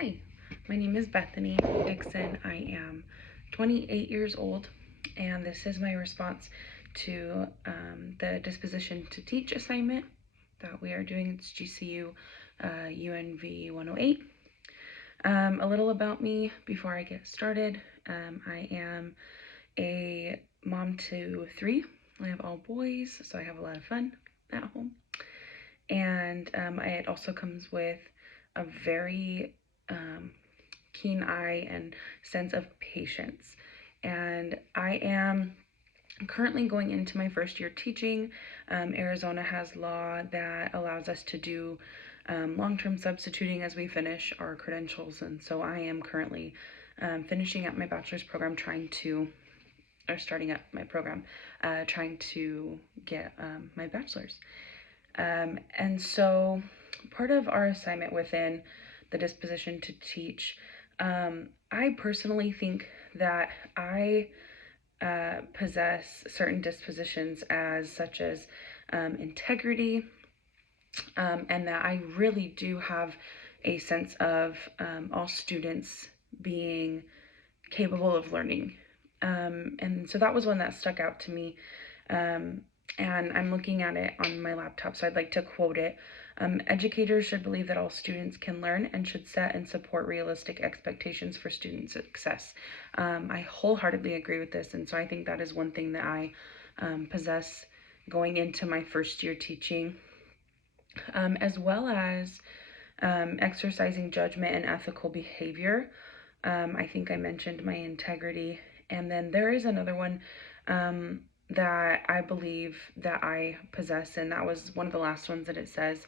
Hi, my name is Bethany Dixon. I am 28 years old, and this is my response to the Disposition to Teach assignment that we are doing. It's GCU UNV 108. A little about me before I get started. I am a mom to 3. I have all boys, so I have a lot of fun at home. And it also comes with a very keen eye and sense of patience. And I am currently going into my first year teaching. Arizona has law that allows us to do long-term substituting as we finish our credentials. And so I am currently finishing up my bachelor's program, starting up my program, trying to get my bachelor's. And so part of our assignment within the Disposition to Teach, I personally think that I possess certain dispositions such as integrity, and that I really do have a sense of all students being capable of learning. And so that was one that stuck out to me. And I'm looking at it on my laptop, so I'd like to quote it. Educators should believe that all students can learn and should set and support realistic expectations for student success. I wholeheartedly agree with this, and so I think that is one thing that I possess going into my first year teaching, as well as exercising judgment and ethical behavior. I think I mentioned my integrity, and then there is another one that I believe that I possess, and that was one of the last ones that it says,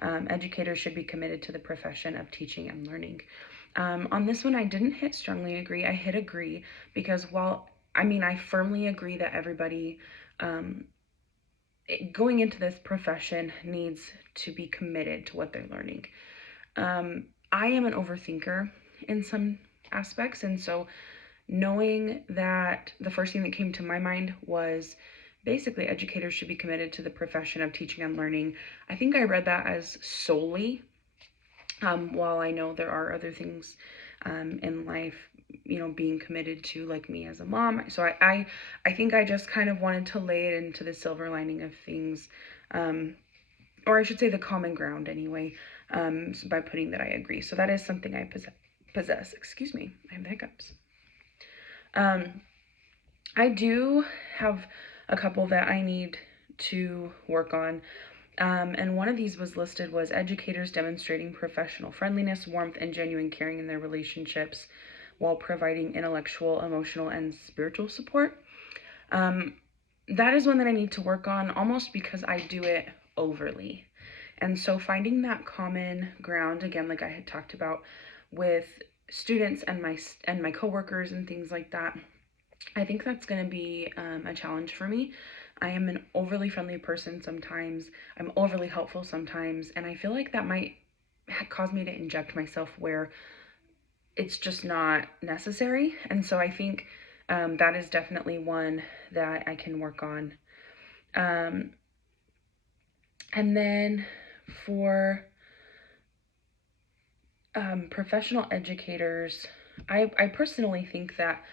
educators should be committed to the profession of teaching and learning. On this one, I didn't hit strongly agree. I hit agree because I firmly agree that everybody going into this profession needs to be committed to what they're learning. I am an overthinker in some aspects, and so knowing that, the first thing that came to my mind was basically educators should be committed to the profession of teaching and learning. I think I read that as solely, while I know there are other things in life, being committed to, like me as a mom. So I think I just kind of wanted to lay it into the silver lining of things, or I should say the common ground anyway, by putting that I agree. So that is something I possess. Excuse me, I have the hiccups. I do have a couple that I need to work on. And one of these was educators demonstrating professional friendliness, warmth, and genuine caring in their relationships while providing intellectual, emotional, and spiritual support. That is one that I need to work on, almost because I do it overly. And so finding that common ground, again, like I had talked about with students and my coworkers and things like that, I think that's going to be a challenge for me. I am an overly friendly person sometimes. I'm overly helpful sometimes, and I feel like that might cause me to inject myself where it's just not necessary. And so I think that is definitely one that I can work on. And then for professional educators, I personally think that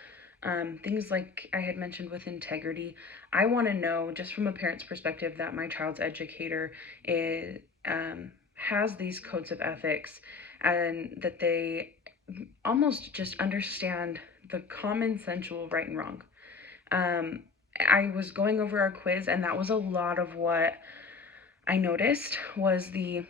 things like I had mentioned with integrity, I want to know, just from a parent's perspective, that my child's educator has these codes of ethics, and that they almost just understand the common sensual right and wrong. I was going over our quiz, and that was a lot of what I noticed was the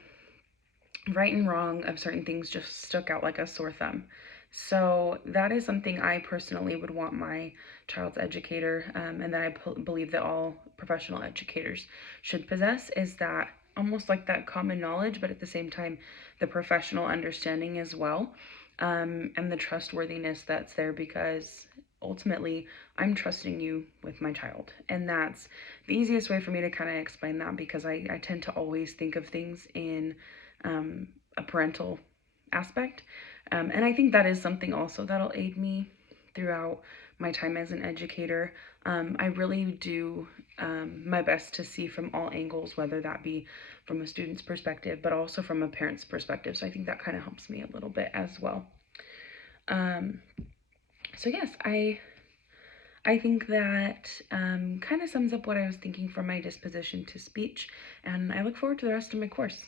right and wrong of certain things just stuck out like a sore thumb. So that is something I personally would want my child's educator, and that I believe that all professional educators should possess, is that almost like that common knowledge, but at the same time, the professional understanding as well, and the trustworthiness that's there, because ultimately I'm trusting you with my child. And that's the easiest way for me to kind of explain that, because I tend to always think of things in a parental aspect. And I think that is something also that'll aid me throughout my time as an educator. I really do my best to see from all angles, whether that be from a student's perspective, but also from a parent's perspective. So I think that kind of helps me a little bit as well. So yes, I think that kind of sums up what I was thinking for my disposition to speech, and I look forward to the rest of my course.